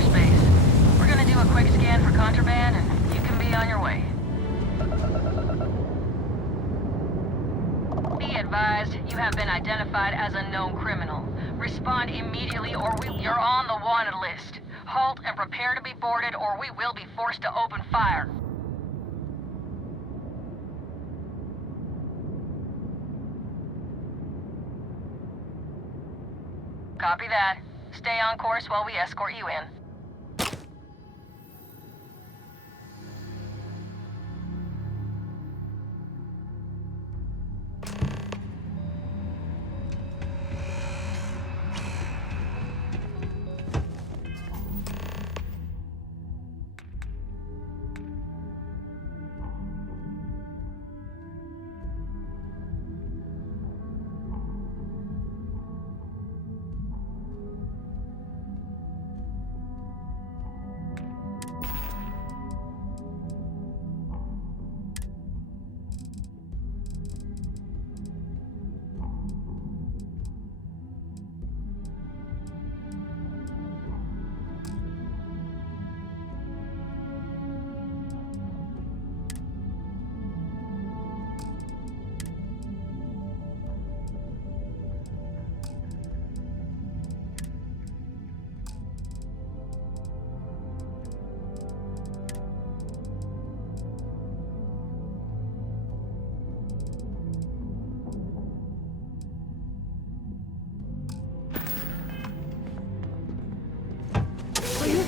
space. We're gonna do a quick scan for contraband, and you can be on your way. Be advised, you have been identified as a known criminal. Respond immediately or you're on the wanted list. Halt and prepare to be boarded or we will be forced to open fire. Copy that. Stay on course while we escort you in.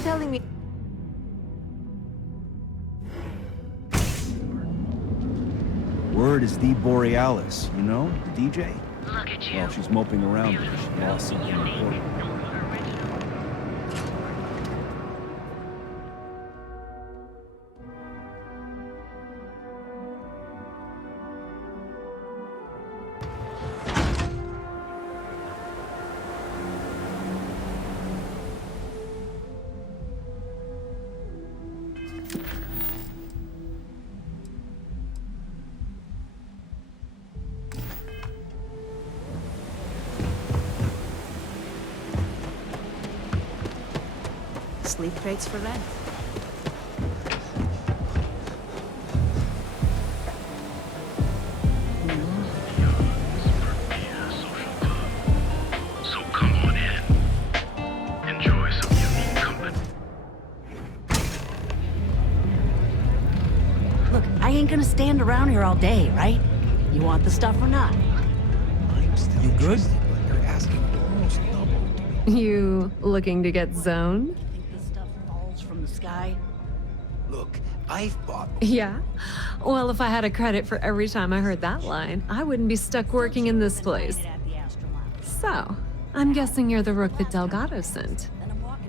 Telling me. Word is the Borealis, you know, the DJ? Look at you. Well, she's moping around because she lost something important. Sleep crates for rent. So come on in. Enjoy some unique company. Look, I ain't gonna stand around here all day, right? You want the stuff or not? You good? You're asking almost double. You looking to get zoned? Think this stuff falls from the sky? Look, I've bought. Yeah? Well, if I had a credit for every time I heard that line, I wouldn't be stuck working in this place. So, I'm guessing you're the rook that Delgado sent.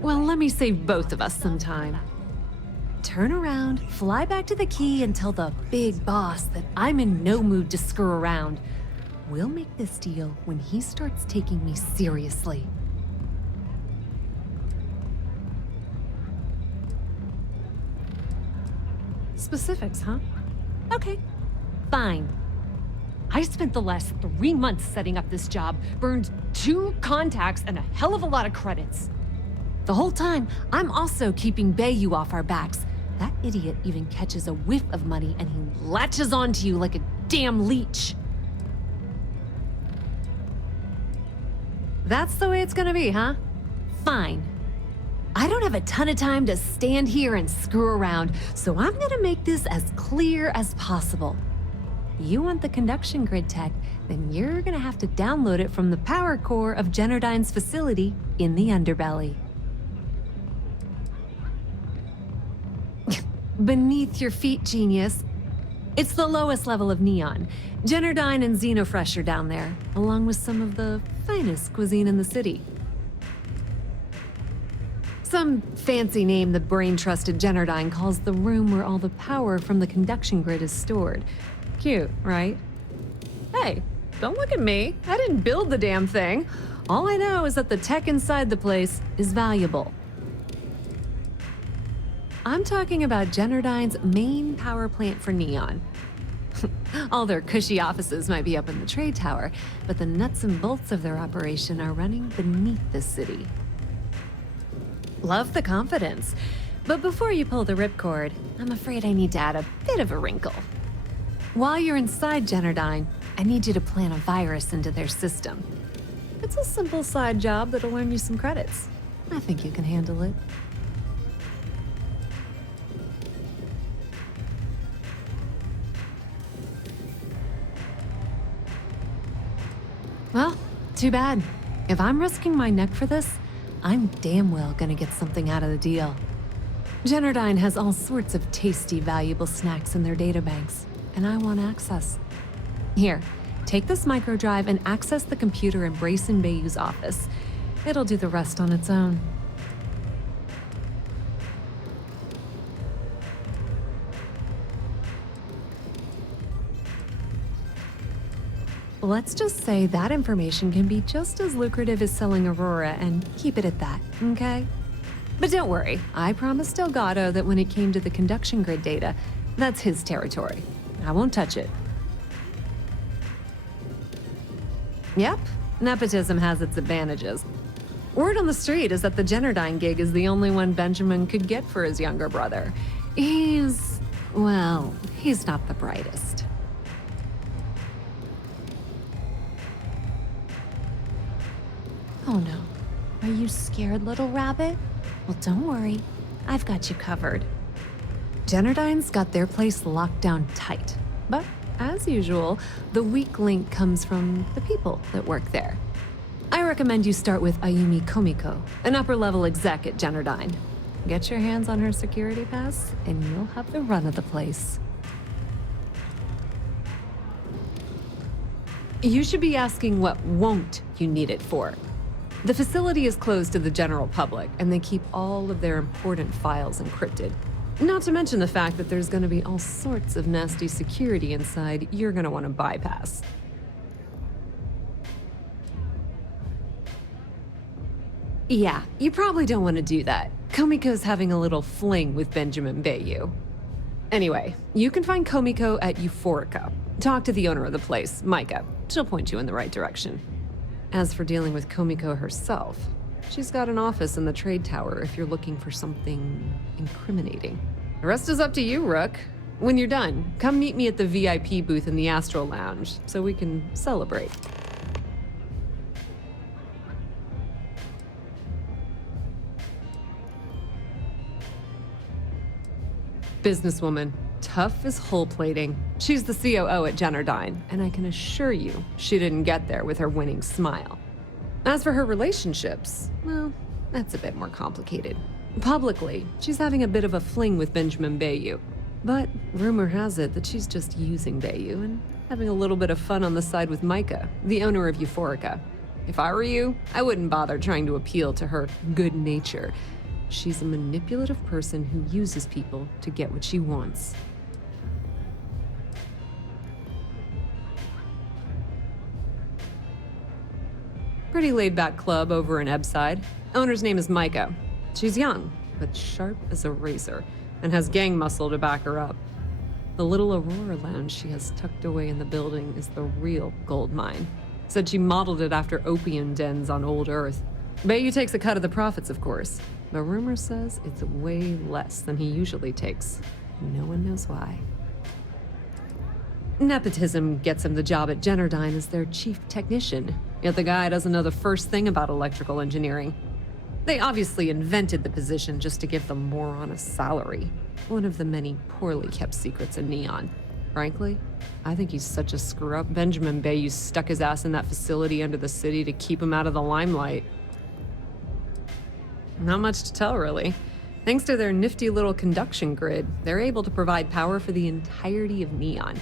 Well, let me save both of us some time. Turn around, fly back to the key and tell the big boss that I'm in no mood to screw around. We'll make this deal when he starts taking me seriously. Specifics, huh? Okay, fine. I spent the last 3 months setting up this job, burned 2 contacts and a hell of a lot of credits. The whole time, I'm also keeping Bayou off our backs. That idiot even catches a whiff of money and he latches onto you like a damn leech. That's the way it's gonna be, huh? Fine. I don't have a ton of time to stand here and screw around, so I'm gonna make this as clear as possible. You want the conduction grid tech, then you're gonna have to download it from the power core of Generdyne's facility in the underbelly. Beneath your feet, genius. It's the lowest level of Neon. Generdyne and Xenofresh are down there, along with some of the finest cuisine in the city. Some fancy name the brain-trusted Generdyne calls the room where all the power from the conduction grid is stored. Cute, right? Hey, don't look at me. I didn't build the damn thing. All I know is that the tech inside the place is valuable. I'm talking about Generdyne's main power plant for Neon. All their cushy offices might be up in the trade tower, but the nuts and bolts of their operation are running beneath the city. Love the confidence. But before you pull the ripcord, I'm afraid I need to add a bit of a wrinkle. While you're inside Generdyne, I need you to plant a virus into their system. It's a simple side job that'll earn you some credits. I think you can handle it. Well, too bad. If I'm risking my neck for this, I'm damn well gonna get something out of the deal. Generdyne has all sorts of tasty, valuable snacks in their databanks, and I want access. Here, take this microdrive and access the computer in Brayson Bayou's office. It'll do the rest on its own. Let's just say that information can be just as lucrative as selling Aurora and keep it at that, okay? But don't worry, I promised Delgado that when it came to the conduction grid data, that's his territory. I won't touch it. Yep, nepotism has its advantages. Word on the street is that the Generdyne gig is the only one Benjamin could get for his younger brother. He's not the brightest. Oh no. Are you scared, little rabbit? Well, don't worry. I've got you covered. Generdyne's got their place locked down tight. But, as usual, the weak link comes from the people that work there. I recommend you start with Ayumi Komiko, an upper-level exec at Generdyne. Get your hands on her security pass, and you'll have the run of the place. You should be asking what won't you need it for. The facility is closed to the general public, and they keep all of their important files encrypted. Not to mention the fact that there's going to be all sorts of nasty security inside you're going to want to bypass. Yeah, you probably don't want to do that. Komiko's having a little fling with Benjamin Bayou. Anyway, you can find Komiko at Euphorica. Talk to the owner of the place, Micah. She'll point you in the right direction. As for dealing with Komiko herself, she's got an office in the trade tower if you're looking for something incriminating. The rest is up to you, Rook. When you're done, come meet me at the VIP booth in the Astral Lounge so we can celebrate. Businesswoman, tough as hull plating. She's the COO at Generdyne, and I can assure you she didn't get there with her winning smile. As for her relationships, well, that's a bit more complicated. Publicly, she's having a bit of a fling with Benjamin Bayou, but rumor has it that she's just using Bayou and having a little bit of fun on the side with Micah, the owner of Euphorica. If I were you, I wouldn't bother trying to appeal to her good nature. She's a manipulative person who uses people to get what she wants. Pretty laid-back club over in Ebbside. Owner's name is Micah. She's young, but sharp as a razor, and has gang muscle to back her up. The little Aurora lounge she has tucked away in the building is the real gold mine. Said she modeled it after opium dens on old Earth. Bayou takes a cut of the profits, of course, but rumor says it's way less than he usually takes. No one knows why. Nepotism gets him the job at Generdyne as their chief technician, yet the guy doesn't know the first thing about electrical engineering. They obviously invented the position just to give the moron a salary. One of the many poorly kept secrets in Neon. Frankly, I think he's such a screw-up. Benjamin Bayou stuck his ass in that facility under the city to keep him out of the limelight. Not much to tell, really. Thanks to their nifty little conduction grid, they're able to provide power for the entirety of Neon.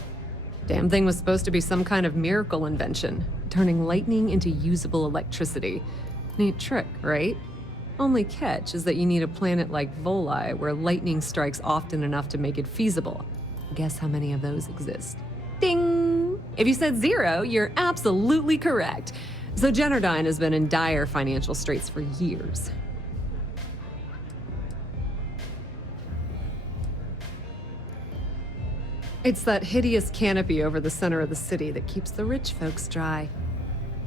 Damn thing was supposed to be some kind of miracle invention, turning lightning into usable electricity. Neat trick, right? Only catch is that you need a planet like Voli where lightning strikes often enough to make it feasible. Guess how many of those exist? Ding! If you said 0, you're absolutely correct. So Generdyne has been in dire financial straits for years. It's that hideous canopy over the center of the city that keeps the rich folks dry.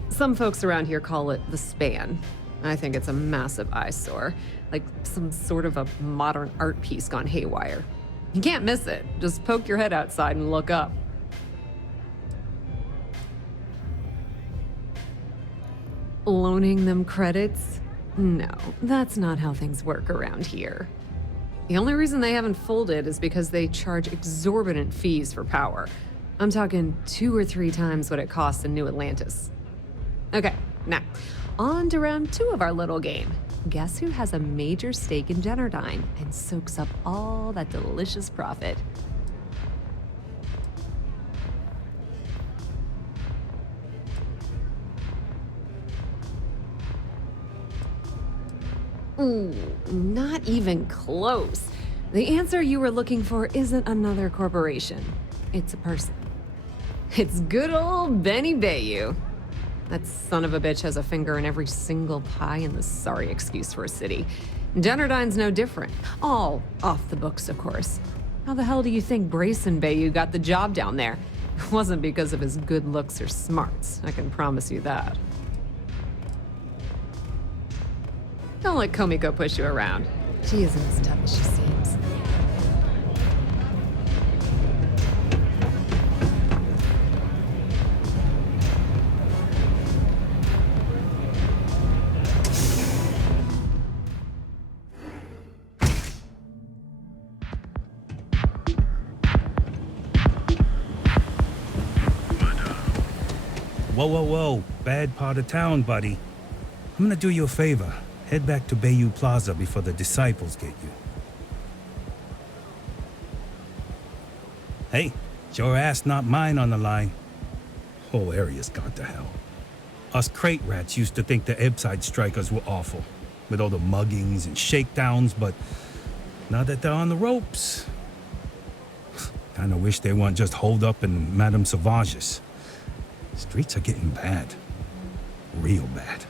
Some folks around here call it the span. I think it's a massive eyesore, like some sort of a modern art piece gone haywire. You can't miss it. Just poke your head outside and look up. Loaning them credits? No, that's not how things work around here. The only reason they haven't folded is because they charge exorbitant fees for power. I'm talking 2 or 3 times what it costs in New Atlantis. Okay, now, on to round 2 of our little game. Guess who has a major stake in Generdyne and soaks up all that delicious profit? Ooh, not even close. The answer you were looking for isn't another corporation. It's a person. It's good old Benny Bayou. That son of a bitch has a finger in every single pie in the sorry excuse for a city. Generdyne's no different. All off the books, of course. How the hell do you think Brayson Bayou got the job down there? It wasn't because of his good looks or smarts, I can promise you that. Don't let Komiko push you around. She isn't as tough as she seems. Whoa, whoa, whoa. Bad part of town, buddy. I'm gonna do you a favor. Head back to Bayou Plaza before the disciples get you. Hey, it's your ass, not mine on the line. Whole area's gone to hell. Us crate rats used to think the Ebbside strikers were awful, with all the muggings and shakedowns, but now that they're on the ropes, kinda wish they weren't just holed up in Madame Sauvage's. Streets are getting bad. Real bad.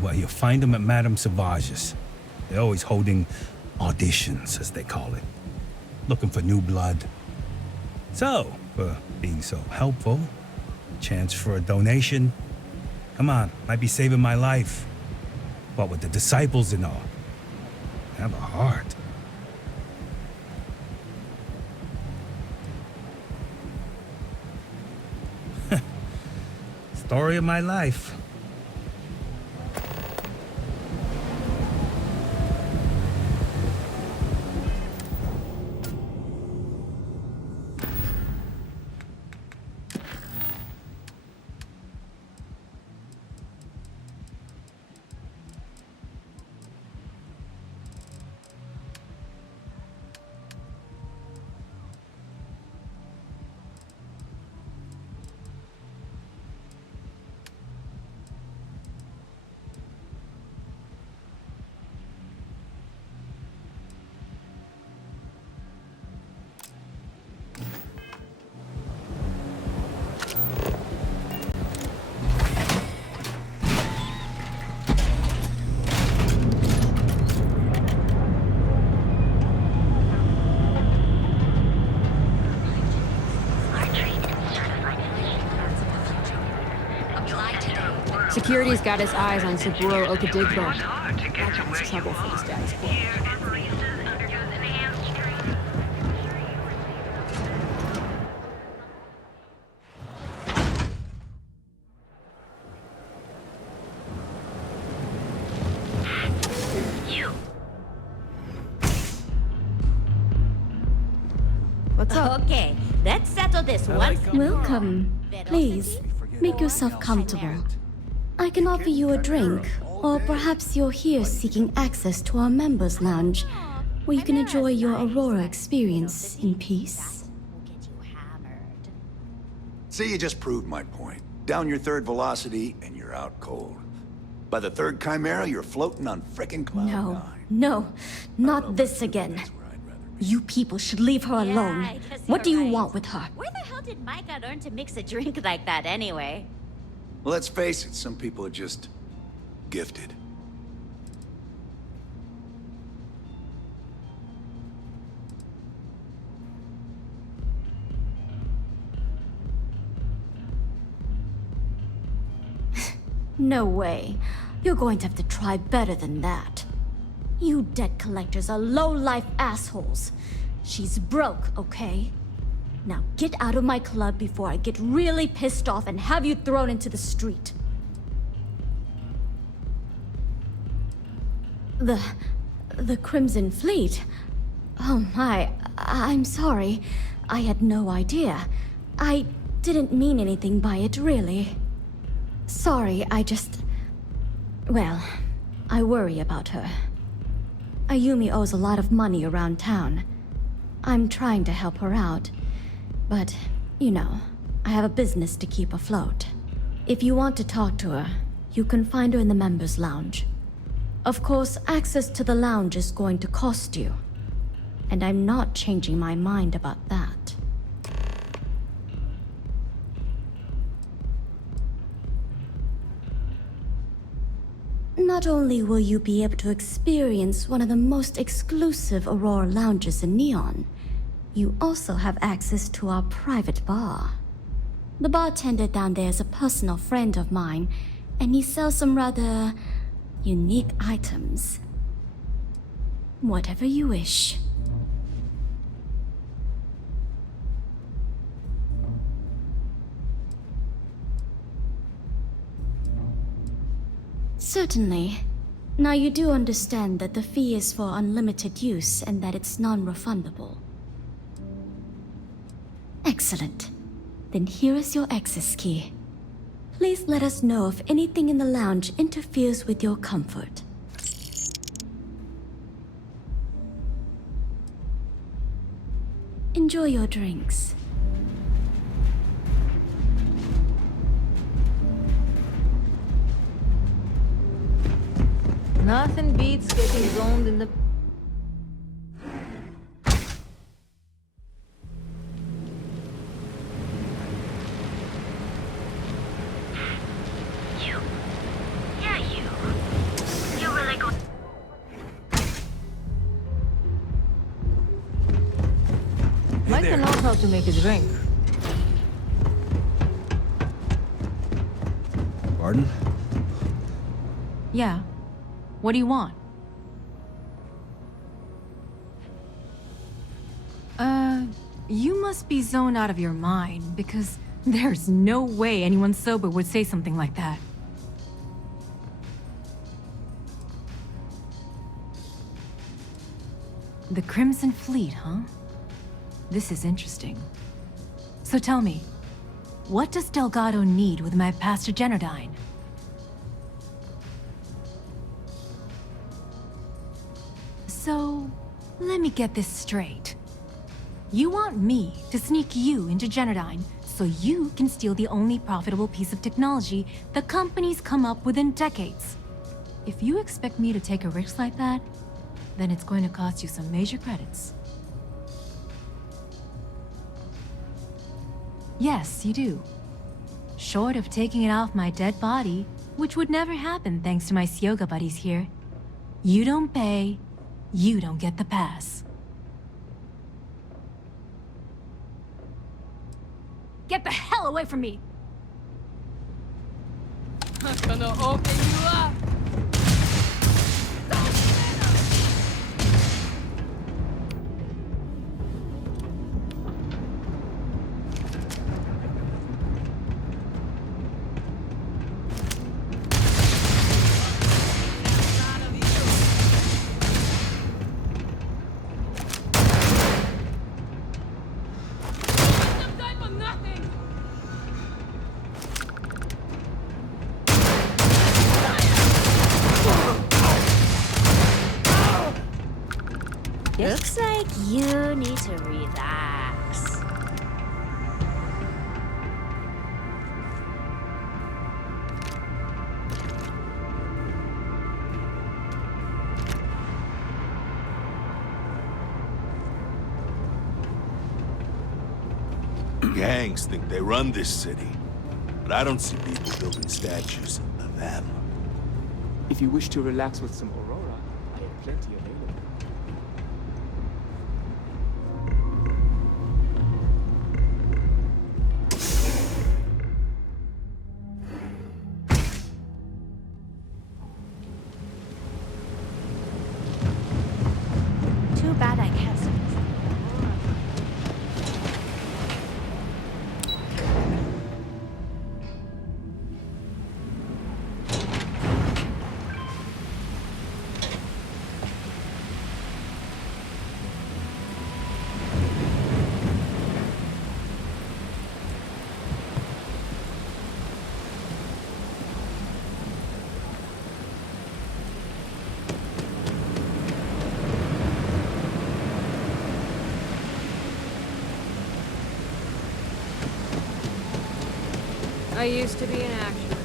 Well, you'll find them at Madame Sauvage's. They're always holding auditions, as they call it. Looking for new blood. So, for being so helpful, chance for a donation. Come on, might be saving my life. What with the disciples and all. Have a heart. Story of my life. Security's got his eyes on Saburo Okadigbo. That's trouble for the status quo. What's up? Okay, let's settle this once. Welcome. Please, make yourself comfortable. I can offer you a drink, or perhaps you're here seeking access to our members' lounge, where you can enjoy your Aurora experience in peace. See, you just proved my point. Down your 3rd velocity, and you're out cold. By the 3rd Chimera, you're floating on frickin' cloud No, 9. no, not this again. You people should leave her alone. What do you want with her? Where the hell did Micah learn to mix a drink like that anyway? Well, let's face it, some people are just gifted. No way. You're going to have to try better than that. You debt collectors are low-life assholes. She's broke, okay? Now get out of my club before I get really pissed off and have you thrown into the street. The Crimson Fleet? Oh my, I'm sorry. I had no idea. I didn't mean anything by it, really. Sorry, well, I worry about her. Ayumi owes a lot of money around town. I'm trying to help her out. But, you know, I have a business to keep afloat. If you want to talk to her, you can find her in the members' lounge. Of course, access to the lounge is going to cost you. And I'm not changing my mind about that. Not only will you be able to experience one of the most exclusive Aurora lounges in Neon, you also have access to our private bar. The bartender down there is a personal friend of mine, and he sells some rather unique items. Whatever you wish. Certainly. Now you do understand that the fee is for unlimited use and that it's non-refundable. Excellent. Then here is your access key. Please let us know if anything in the lounge interferes with your comfort. Enjoy your drinks. Nothing beats getting zoned in the... You really go... Michael knows how to make a drink. Pardon? Yeah. What do you want? You must be zoned out of your mind, because there's no way anyone sober would say something like that. The Crimson Fleet, huh? This is interesting. So tell me, what does Delgado need with my Pastor Genardine? So, let me get this straight. You want me to sneak you into Genardine so you can steal the only profitable piece of technology the company's come up with in decades. If you expect me to take a risk like that, then it's going to cost you some major credits. Yes, you do. Short of taking it off my dead body, which would never happen thanks to my Syoga buddies here. You don't pay, you don't get the pass. Get the hell away from me! I'm gonna open you up! Looks like you need to relax. Gangs think they run this city, but I don't see people building statues of them. If you wish to relax with some Aurora, I have plenty available. I used to be an actor.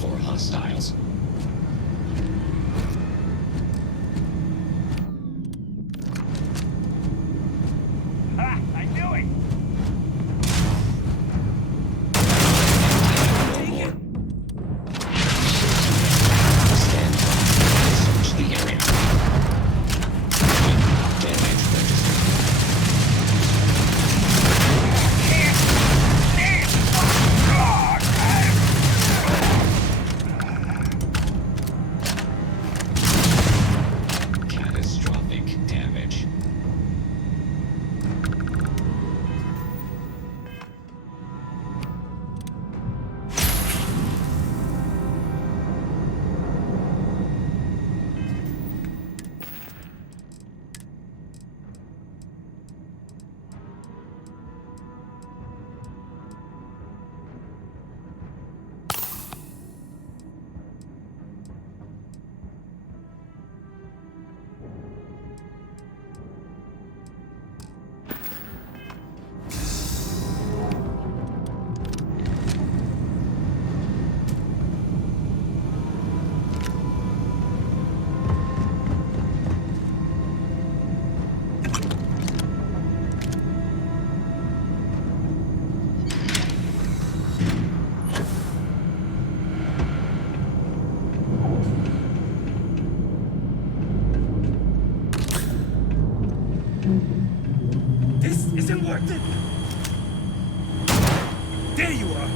For hostiles. I knew it! No more. Stand by. Search the area. Damage registered. Catastrophic damage. This isn't worth it! There you are!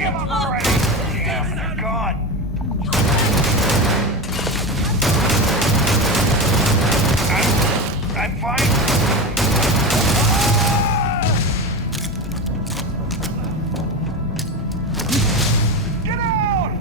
Give up already! Damn, they're gone! I'm fine. Get out!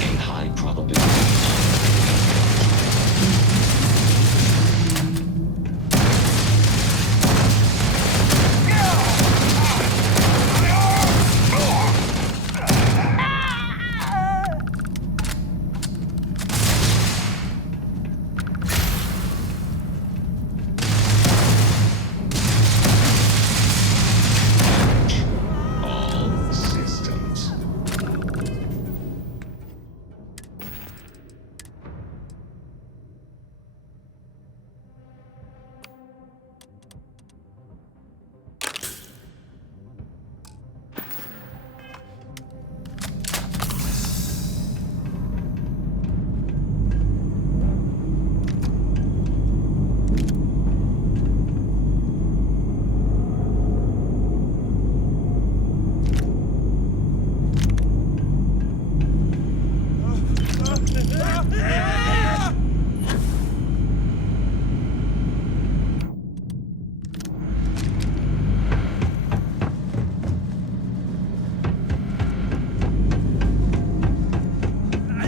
A high probability. All systems.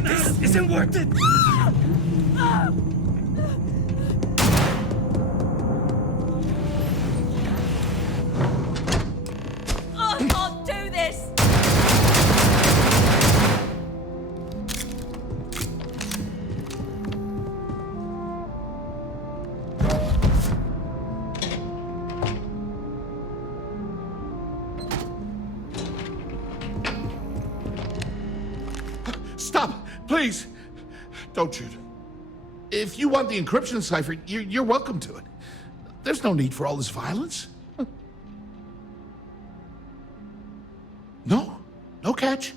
This isn't worth it! I can't do this! Stop! Please! Don't shoot. If you want the encryption cipher, you're welcome to it. There's no need for all this violence. No. No catch.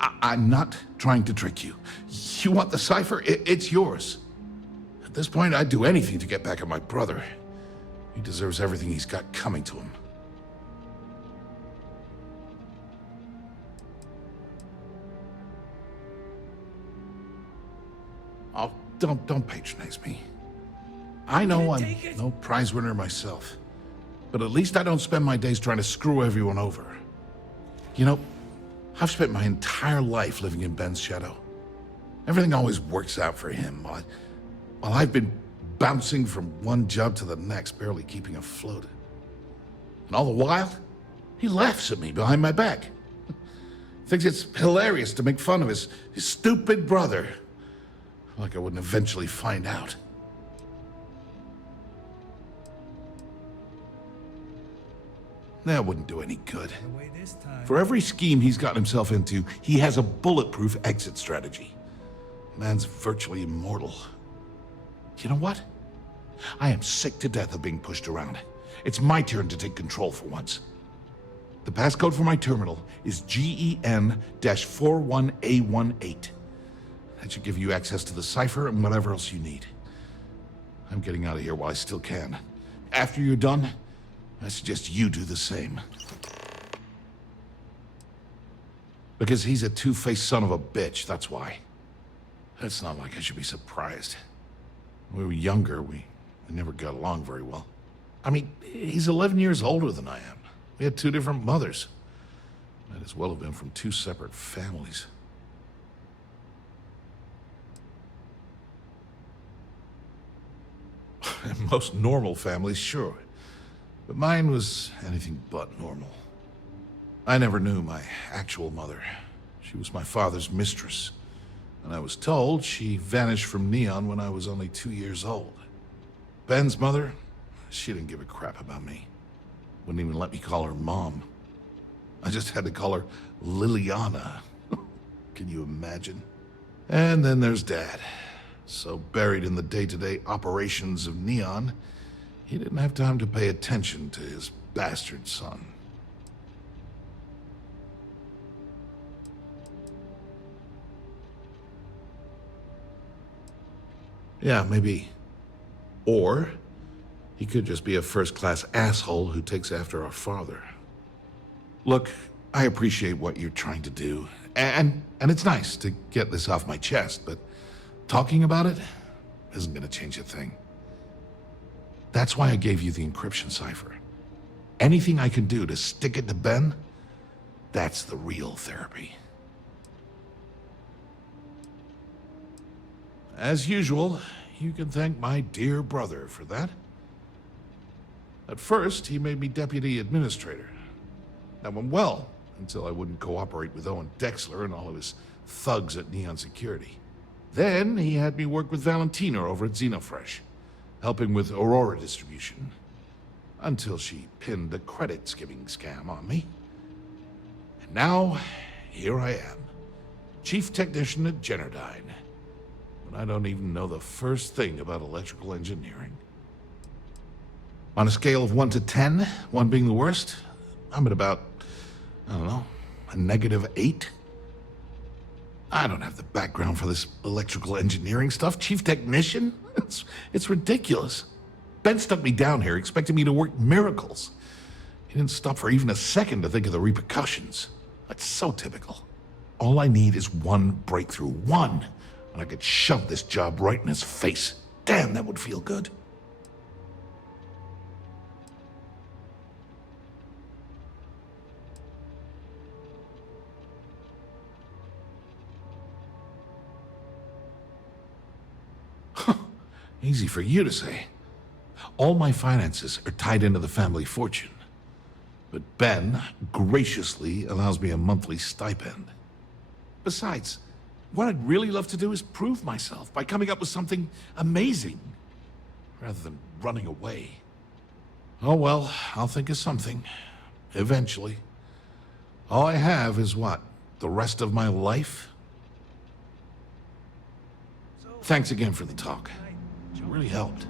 I'm not trying to trick you. You want the cipher? It's yours. At this point, I'd do anything to get back at my brother. He deserves everything he's got coming to him. Oh, don't patronize me. I know I'm no prize winner myself, but at least I don't spend my days trying to screw everyone over. You know, I've spent my entire life living in Ben's shadow. Everything always works out for him, while I've been bouncing from one job to the next, barely keeping afloat. And all the while, he laughs at me behind my back. Thinks it's hilarious to make fun of his stupid brother. Like I wouldn't eventually find out. That wouldn't do any good. For every scheme he's gotten himself into, he has a bulletproof exit strategy. Man's virtually immortal. You know what? I am sick to death of being pushed around. It's my turn to take control for once. The passcode for my terminal is GEN-41A18. That should give you access to the cipher and whatever else you need. I'm getting out of here while I still can. After you're done, I suggest you do the same. Because he's a two-faced son of a bitch, that's why. It's not like I should be surprised. When we were younger, we never got along very well. I mean, he's 11 years older than I am. We had two different mothers. Might as well have been from two separate families. Most normal families, sure. But mine was anything but normal. I never knew my actual mother. She was my father's mistress. And I was told she vanished from Neon when I was only 2 years old. Ben's mother, she didn't give a crap about me. Wouldn't even let me call her Mom. I just had to call her Liliana. Can you imagine? And then there's Dad. So buried in the day-to-day operations of Neon, he didn't have time to pay attention to his bastard son. Yeah, maybe. Or he could just be a first-class asshole who takes after our father. Look, I appreciate what you're trying to do, and it's nice to get this off my chest, but talking about it isn't gonna change a thing. That's why I gave you the encryption cipher. Anything I can do to stick it to Ben, that's the real therapy. As usual, you can thank my dear brother for that. At first, he made me deputy administrator. That went well, until I wouldn't cooperate with Owen Dexler and all of his thugs at Neon Security. Then he had me work with Valentina over at Xenofresh, helping with Aurora distribution, until she pinned a credit skimming scam on me. And now, here I am, chief technician at Generdyne. I don't even know the first thing about electrical engineering. On a scale of 1 to 10, 1 being the worst, I'm at about, I don't know, a -8. I don't have the background for this electrical engineering stuff. Chief technician? It's ridiculous. Ben stuck me down here expecting me to work miracles. He didn't stop for even a second to think of the repercussions. That's so typical. All I need is one breakthrough, one. And I could shove this job right in his face. Damn, that would feel good. Easy for you to say. All my finances are tied into the family fortune. But Ben graciously allows me a monthly stipend. Besides, what I'd really love to do is prove myself by coming up with something amazing, rather than running away. Oh well, I'll think of something, eventually. All I have is what? The rest of my life? Thanks again for the talk. It really helped.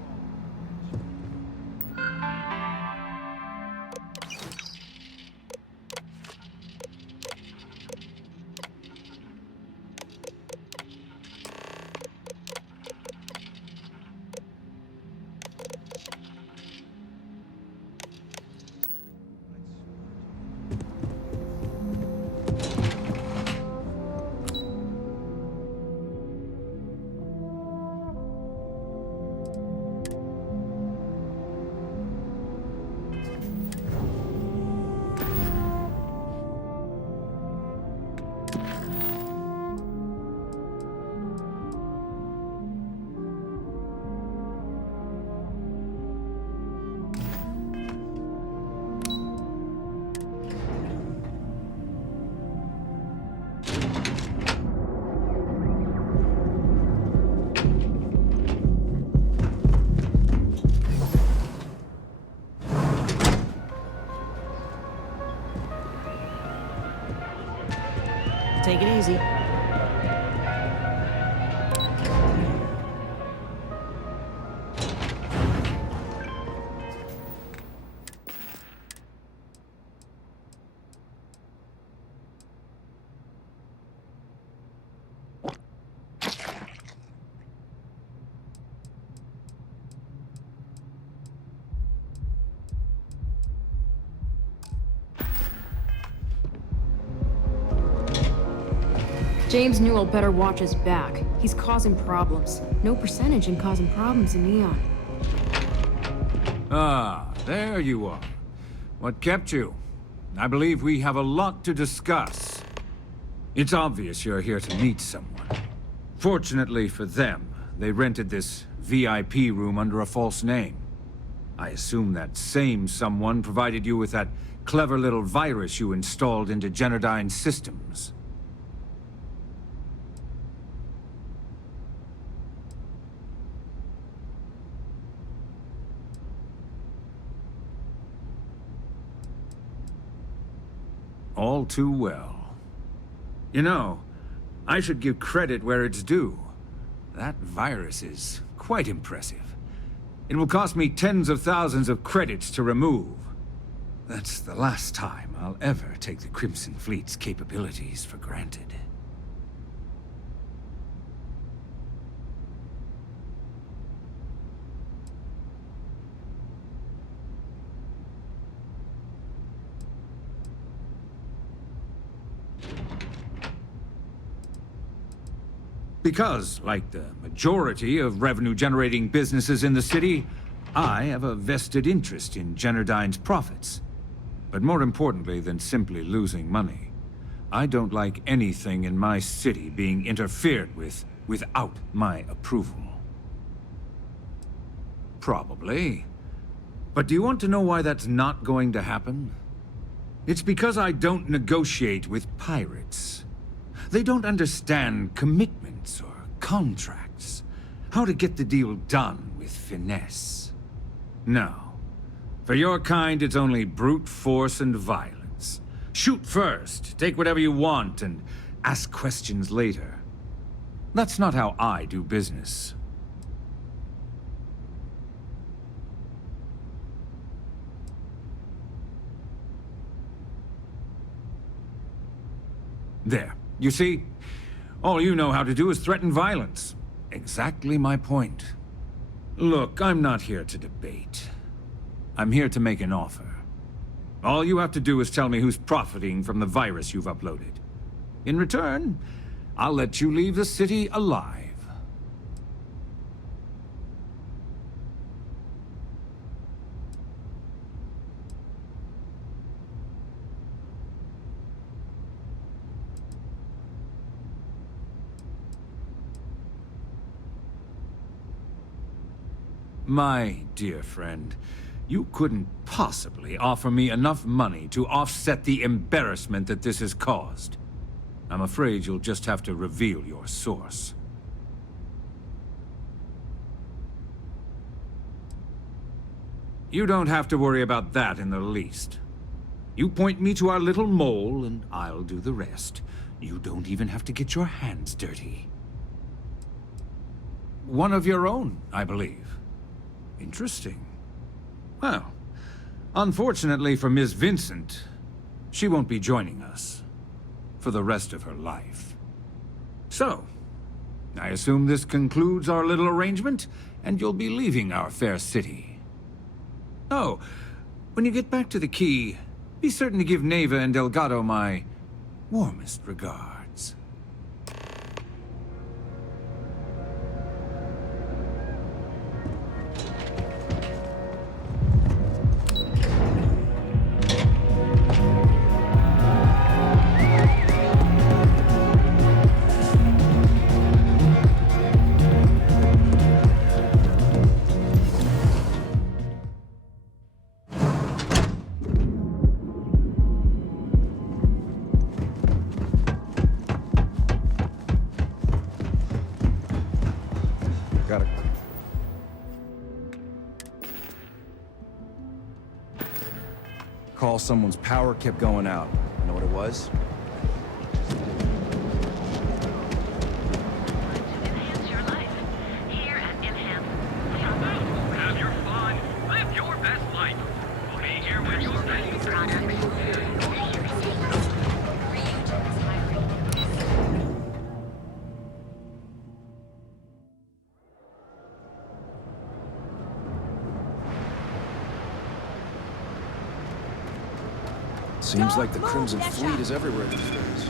Take it easy. James Newell better watch his back. He's causing problems. No percentage in causing problems in Neon. Ah, there you are. What kept you? I believe we have a lot to discuss. It's obvious you're here to meet someone. Fortunately for them, they rented this VIP room under a false name. I assume that same someone provided you with that clever little virus you installed into Generdyne's systems. All too well. You know, I should give credit where it's due. That virus is quite impressive. It will cost me tens of thousands of credits to remove. That's the last time I'll ever take the Crimson Fleet's capabilities for granted. Because, like the majority of revenue-generating businesses in the city, I have a vested interest in Generdyne's profits. But more importantly than simply losing money, I don't like anything in my city being interfered with without my approval. Probably. But do you want to know why that's not going to happen? It's because I don't negotiate with pirates. They don't understand commitments or contracts. How to get the deal done with finesse. No. For your kind, it's only brute force and violence. Shoot first, take whatever you want, and ask questions later. That's not how I do business. There. You see? All you know how to do is threaten violence. Exactly my point. Look, I'm not here to debate. I'm here to make an offer. All you have to do is tell me who's profiting from the virus you've uploaded. In return, I'll let you leave the city alive. My dear friend, you couldn't possibly offer me enough money to offset the embarrassment that this has caused. I'm afraid you'll just have to reveal your source. You don't have to worry about that in the least. You point me to our little mole, and I'll do the rest. You don't even have to get your hands dirty. One of your own, I believe. Interesting. Well, unfortunately for Ms. Vincent, she won't be joining us for the rest of her life. So, I assume this concludes our little arrangement, and you'll be leaving our fair city. Oh, when you get back to the Key, be certain to give Neva and Delgado my warmest regards. Call someone's power kept going out. You know what it was? Enhance your life. Here at Enhance, we are Have your fun. Live your best life. We'll be here when you're ready. Seems like the Crimson Fleet is everywhere these days.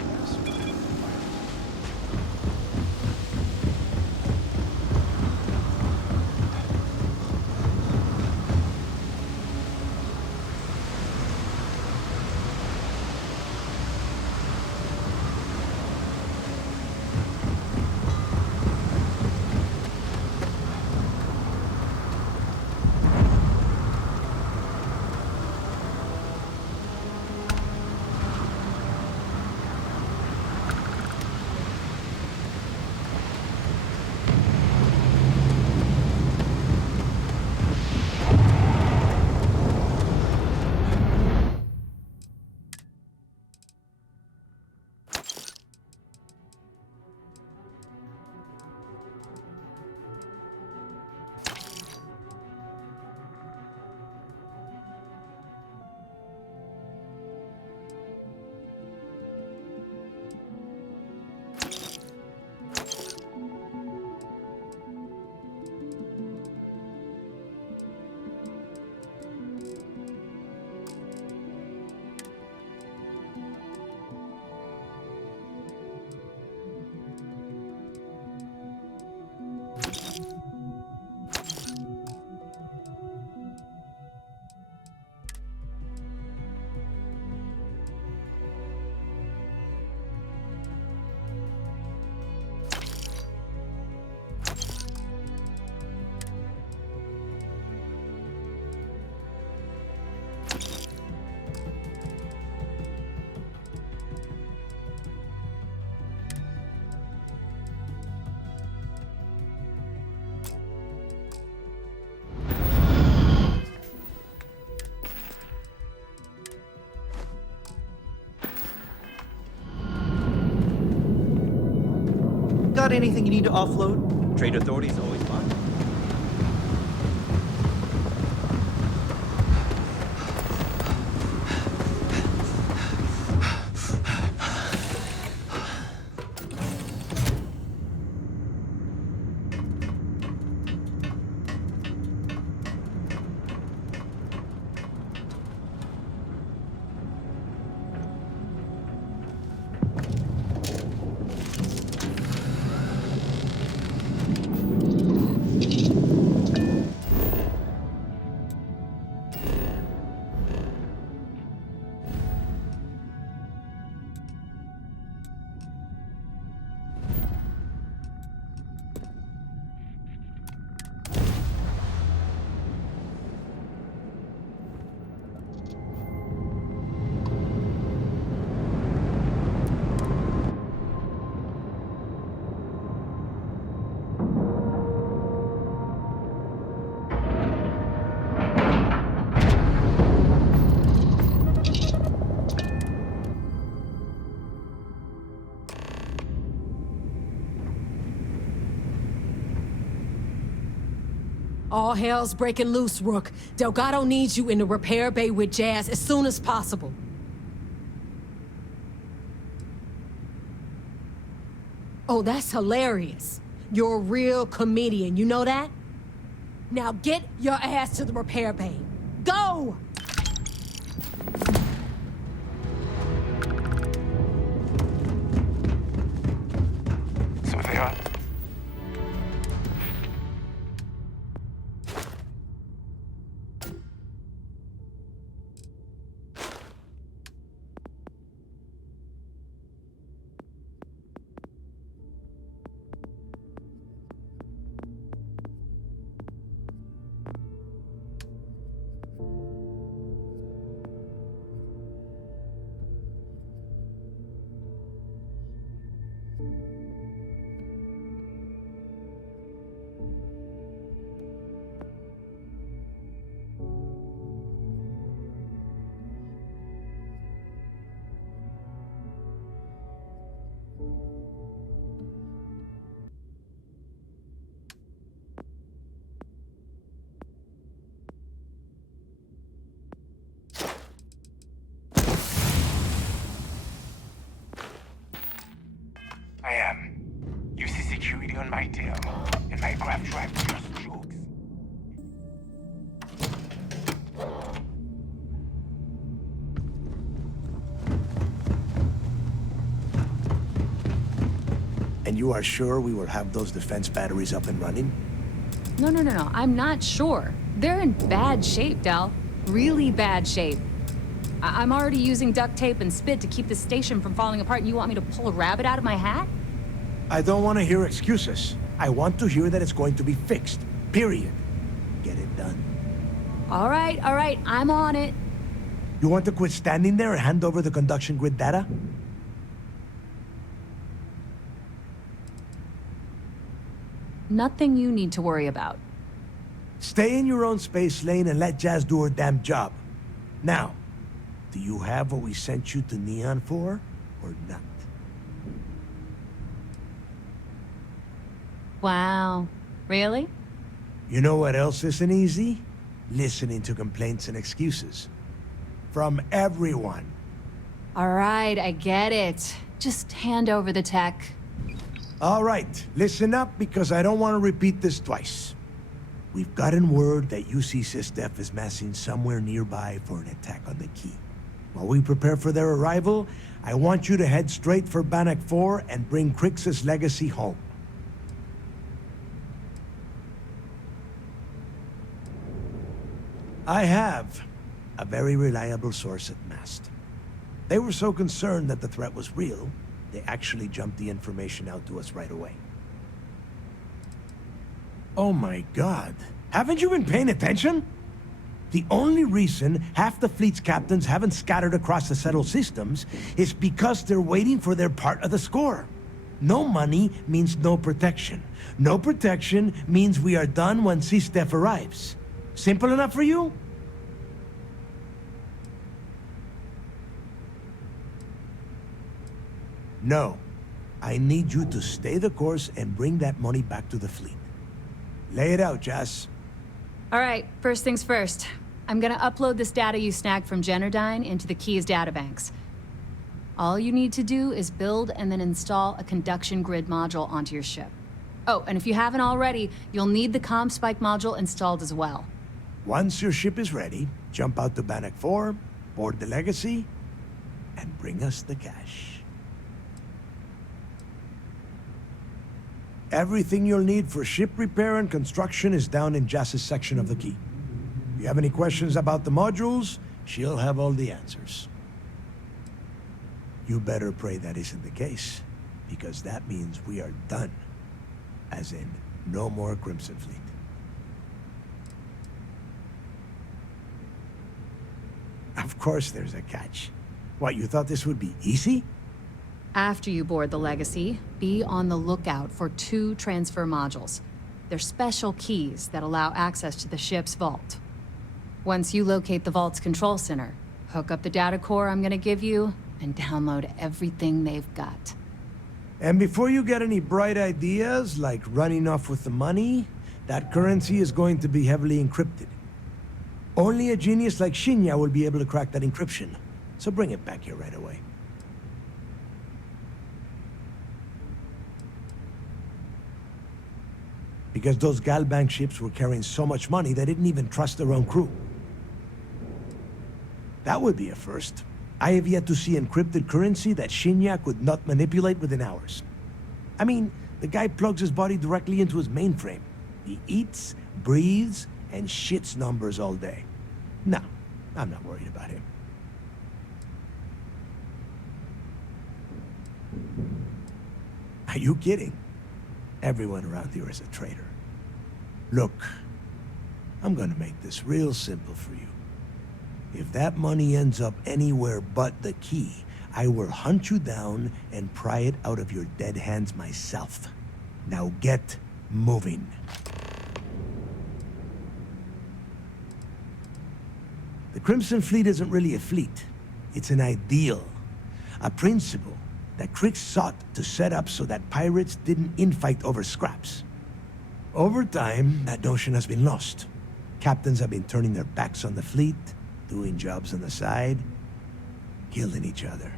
got anything you need to offload? Trade authorities always fine. All hell's breaking loose, Rook. Delgado needs you in the repair bay with Jazz as soon as possible. Oh, that's hilarious. You're a real comedian, you know that? Now get your ass to the repair bay. Go! Suzir'ya. I am. You see security on my tail, and my grab drive just jokes. And you are sure we will have those defense batteries up and running? No, I'm not sure. They're in bad shape, Del. Really bad shape. I'm already using duct tape and spit to keep the station from falling apart, and you want me to pull a rabbit out of my hat? I don't want to hear excuses. I want to hear that it's going to be fixed. Period. Get it done. All right, I'm on it. You want to quit standing there and hand over the conduction grid data? Nothing you need to worry about. Stay in your own space lane and let Jazz do her damn job. Now, do you have what we sent you to Neon for, or not? Wow. Really? You know what else isn't easy? Listening to complaints and excuses. From everyone. All right, I get it. Just hand over the tech. All right, listen up because I don't want to repeat this twice. We've gotten word that UC SysDef is massing somewhere nearby for an attack on the key. While we prepare for their arrival, I want you to head straight for Bannock 4 and bring Crix's legacy home. I have a very reliable source at Mast. They were so concerned that the threat was real, they actually jumped the information out to us right away. Oh my God. Haven't you been paying attention? The only reason half the fleet's captains haven't scattered across the settled systems is because they're waiting for their part of the score. No money means no protection. No protection means we are done when SysDef arrives. Simple enough for you? No. I need you to stay the course and bring that money back to the fleet. Lay it out, Jess. All right, first things first. I'm gonna upload this data you snagged from Generdyne into the Keys databanks. All you need to do is build and then install a conduction grid module onto your ship. Oh, and if you haven't already, you'll need the CommSpike module installed as well. Once your ship is ready, jump out to Bannock 4, board the Legacy, and bring us the cash. Everything you'll need for ship repair and construction is down in Jess's section of the key. If you have any questions about the modules, she'll have all the answers. You better pray that isn't the case, because that means we are done. As in, no more Crimson Fleet. Of course there's a catch. What, you thought this would be easy? After you board the Legacy, be on the lookout for 2 transfer modules. They're special keys that allow access to the ship's vault. Once you locate the vault's control center, hook up the data core I'm gonna give you, and download everything they've got. And before you get any bright ideas, like running off with the money, that currency is going to be heavily encrypted. Only a genius like Shinya will be able to crack that encryption. So bring it back here right away. Because those Galbank ships were carrying so much money, they didn't even trust their own crew. That would be a first. I have yet to see encrypted currency that Shinya could not manipulate within hours. I mean, the guy plugs his body directly into his mainframe. He eats, breathes, and shits numbers all day. No, I'm not worried about him. Are you kidding? Everyone around here is a traitor. Look, I'm gonna make this real simple for you. If that money ends up anywhere but the key, I will hunt you down and pry it out of your dead hands myself. Now get moving. The Crimson Fleet isn't really a fleet. It's an ideal. A principle that Krix sought to set up so that pirates didn't infight over scraps. Over time, that notion has been lost. Captains have been turning their backs on the fleet, doing jobs on the side, killing each other.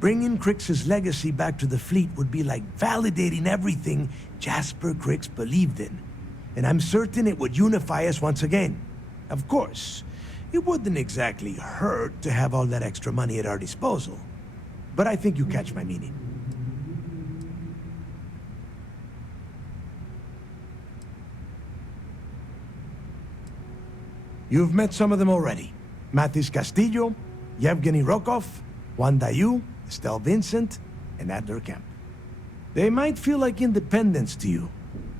Bringing Krix's legacy back to the fleet would be like validating everything Jasper Krix believed in. And I'm certain it would unify us once again. Of course, it wouldn't exactly hurt to have all that extra money at our disposal. But I think you catch my meaning. You've met some of them already. Mathis Castillo, Yevgeny Rokov, Juan Dayu, Estelle Vincent, and Adler Kemp. They might feel like independents to you,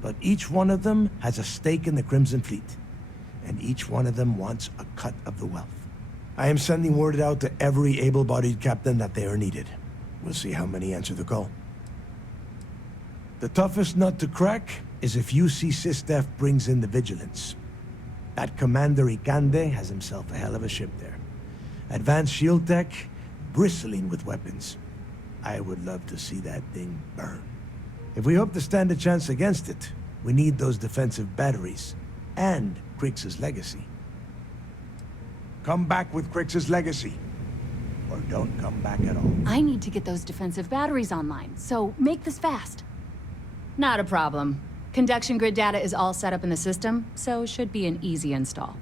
but each one of them has a stake in the Crimson Fleet, and each one of them wants a cut of the wealth. I am sending word out to every able-bodied captain that they are needed. We'll see how many answer the call. The toughest nut to crack is if UC Sistef brings in the Vigilance. That Commander Ikande has himself a hell of a ship there. Advanced shield tech, bristling with weapons. I would love to see that thing burn. If we hope to stand a chance against it, we need those defensive batteries, and Krix's legacy. Come back with Krix's legacy, or don't come back at all. I need to get those defensive batteries online, so make this fast. Not a problem. Conduction grid data is all set up in the system, so it should be an easy install.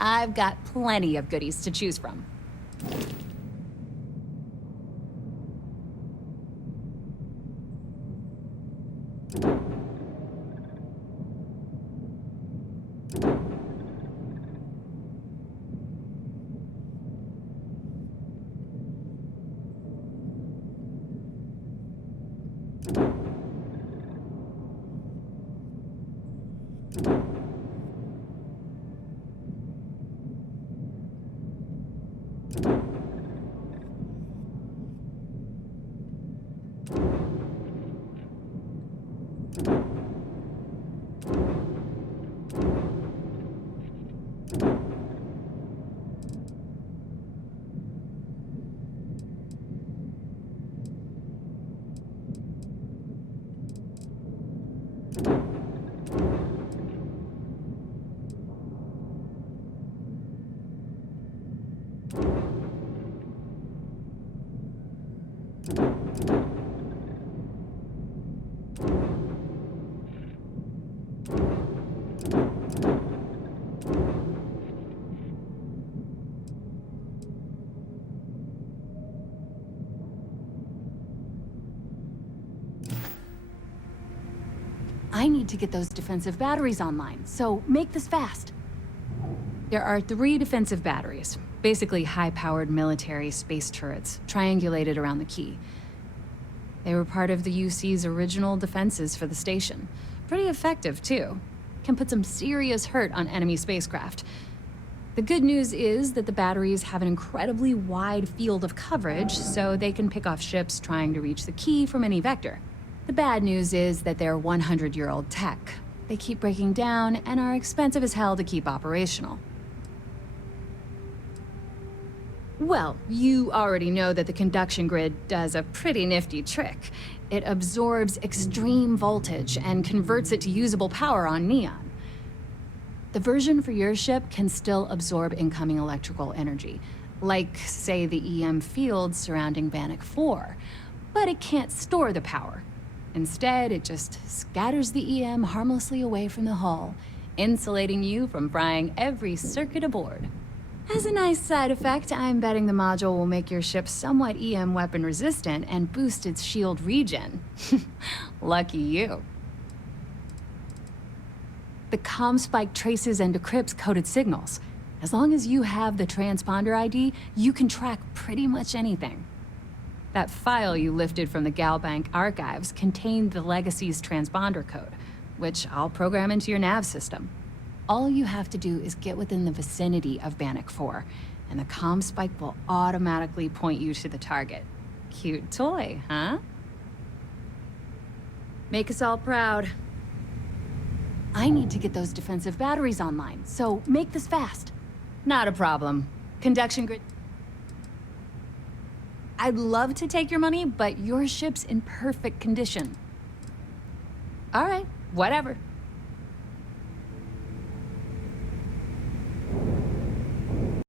I've got plenty of goodies to choose from. I need to get those defensive batteries online, so make this fast. There are 3 defensive batteries, basically high-powered military space turrets, triangulated around the key. They were part of the UC's original defenses for the station. Pretty effective, too. Can put some serious hurt on enemy spacecraft. The good news is that the batteries have an incredibly wide field of coverage, so they can pick off ships trying to reach the key from any vector. The bad news is that they're 100-year-old tech. They keep breaking down and are expensive as hell to keep operational. Well, you already know that the conduction grid does a pretty nifty trick. It absorbs extreme voltage and converts it to usable power on neon. The version for your ship can still absorb incoming electrical energy, like, say, the EM field surrounding Bannock 4, but it can't store the power. Instead, it just scatters the EM harmlessly away from the hull, insulating you from frying every circuit aboard. As a nice side effect, I'm betting the module will make your ship somewhat EM weapon resistant and boost its shield regen. Lucky you. The comm spike traces and decrypts coded signals. As long as you have the transponder ID, you can track pretty much anything. That file you lifted from the Galbank archives contained the Legacy's transponder code, which I'll program into your nav system. All you have to do is get within the vicinity of Bannock 4, and the comm spike will automatically point you to the target. Cute toy, huh? Make us all proud. I need to get those defensive batteries online, so make this fast. Not a problem. Conduction grid... I'd love to take your money, but your ship's in perfect condition. All right, whatever.